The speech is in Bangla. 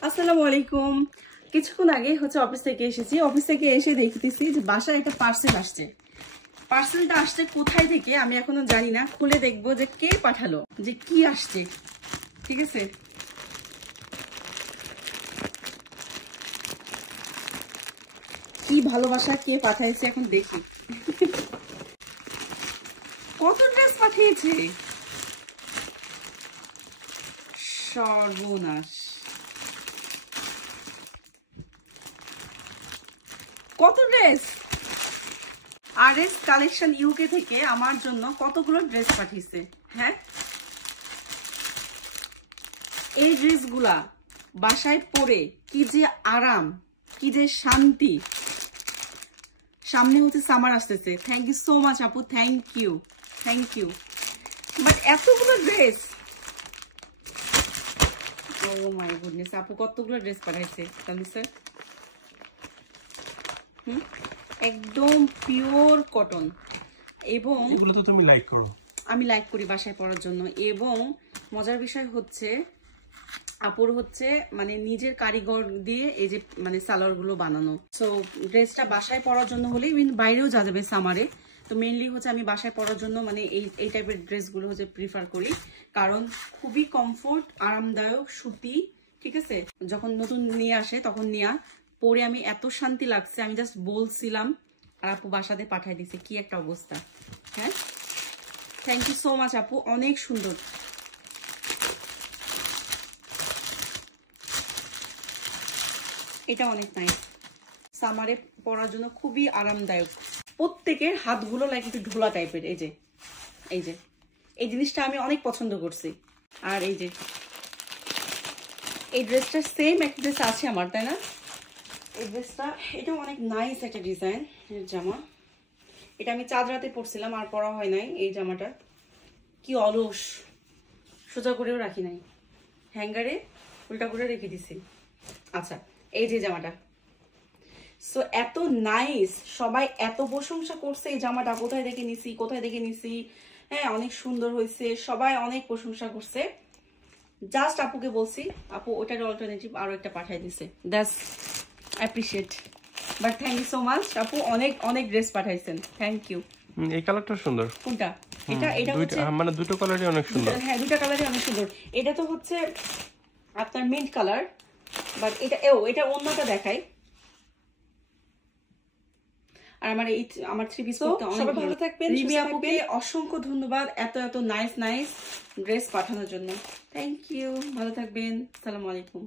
আসসালামু আলাইকুম। কিছুক্ষণ আগে অফিস থেকে এসেছি। অফিস থেকে এসে দেখতেছি যে বাসায় একটা পার্সেল আসছে। পার্সেলটা আসছে কোথায় থেকে আমি এখনো জানি না। খুলে দেখবো যে কে পাঠালো, যে কি আসছে। ঠিক আছে, কি ভালোবাসা, কে পাঠাইছে এখন দেখি। কত ড্রেস পাঠিয়েছে, সর্বনাশ। কত ড্রেস! আরএস কালেকশন ইউকে থেকে আমার জন্য কতগুলো ড্রেস পাঠিয়েছে। হ্যাঁ, এই ড্রেসগুলা বাসায় পরে কি যে আরাম, কি যে শান্তি। সামনে সামার আসতেছে। থ্যাংক ইউ সো মাচ আপু, thank you, thank you. But এতগুলো ড্রেস, ও মাই গুডনেস। আপু কতগুলো ড্রেস পাঠাইছে তাহলে স্যার। একদম পিওর কটন, এবং এগুলো তো তুমি লাইক করো। আমি লাইক করি বাসায় পরার জন্য। এবং মজার বিষয় আপুর মানে নিজের কারিগর দিয়ে এই যে মানে সালোয়ার গুলো বানানো। সো ড্রেসটা বাসায় পরার জন্য হলে ইভেন বাইরেও যা যাবে সামারে। তো মেইনলি আমি বাসায় পরার জন্য মানে এই টাইপের ড্রেসগুলো প্রিফার করি, কারণ খুবই কমফোর্ট, আরামদায়ক, সুতি। ঠিক আছে, যখন নতুন নিয়ে আসে তখন পরে আমি এত শান্তি লাগছে, আমি জাস্ট বলছিলাম আর আপু বাসাতে পাঠাই দিছে। কি একটা অবস্থা। হ্যাঁ, থ্যাংক ইউ সো মাচ আপু, অনেক সুন্দর। এটা অনেক নাইস, সামারে পরার জন্য খুবই আরামদায়ক। প্রত্যেকের হাতগুলো লাইক একটু ঢোলা টাইপের। এই যে এই জিনিসটা আমি অনেক পছন্দ করছি। আর এই যে এই ড্রেসটা সেম একটা ড্রেস আছে আমার, তাই না? এই ড্রেসটা, এটা অনেক নাইস একটা ডিজাইন জামা। এটা আমি চাঁদ রাতে পরছিলাম, আর পরা হয় নাই। এই জামাটা কি অলস, সোজা করেও রাখি নাই, হ্যাঙ্গারে উল্টা করে রেখে দিছি। আচ্ছা, এই যে জামাটা, সো এত নাইস, সবাই এত প্রশংসা করছে এই জামাটা। কোথায় দেখে নিছি। হ্যাঁ, অনেক সুন্দর হয়েছে, সবাই অনেক প্রশংসা করছে। জাস্ট আপুকে বলছি, আপু ওটার অল্টারনেটিভ আরো একটা পাঠাই দিছে। That's appreciate. But thank you so much আপু, অনেক ড্রেস পাঠাইছেন। Thank you. এই কালারটা সুন্দর। কোনটা? এটা মানে দুটো কালারই অনেক সুন্দর। হ্যাঁ, দুটো কালারই অনেক সুন্দর। এটা তো আপনার মিন্ট কালার, বাট এটা অন্যটা দেখাই। আর আমার থ্রি পিস পরতে অনেক ভালো থাকবেন। রিমি আপুকে অসংখ্য ধন্যবাদ এত নাইস ড্রেস পাঠানোর জন্য। থ্যাংক ইউ, ভালো থাকবেন। আসসালামু আলাইকুম।